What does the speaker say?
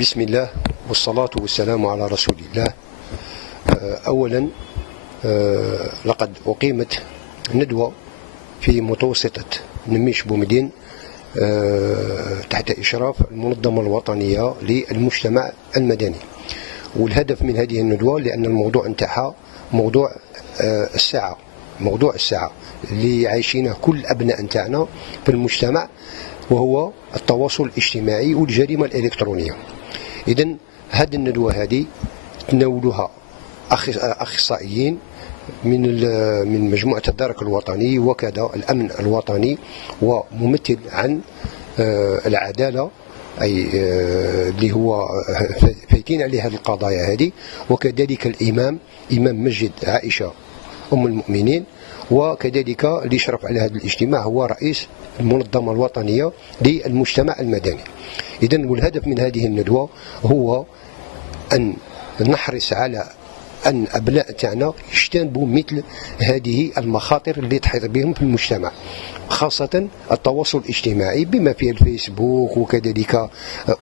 بسم الله والصلاة والسلام على رسول الله. أولا لقد أقيمت ندوة في متوسطة نميش بومدين تحت إشراف المنظمة الوطنية للمجتمع المدني، والهدف من هذه الندوة لأن الموضوع نتاعها موضوع الساعة اللي عايشينه كل أبناء نتاعنا في المجتمع، وهو التواصل الاجتماعي والجريمة الإلكترونية. إذن هذه الندوة هذه تناولها أخصائيين من مجموعة الدرك الوطني وكذا الأمن الوطني، وممثل عن العدالة أي اللي هو فايتين عليه هذه القضايا هذه، وكذلك الإمام مسجد عائشة أم المؤمنين، وكذلك اللي يشرف على هذا الاجتماع هو رئيس المنظمة الوطنية للمجتمع المدني. إذن والهدف من هذه الندوة هو أن نحرص على أن أبناء تاعنا يجتنبوا مثل هذه المخاطر اللي تحيط بهم في المجتمع، خاصة التواصل الاجتماعي بما فيه الفيسبوك وكذلك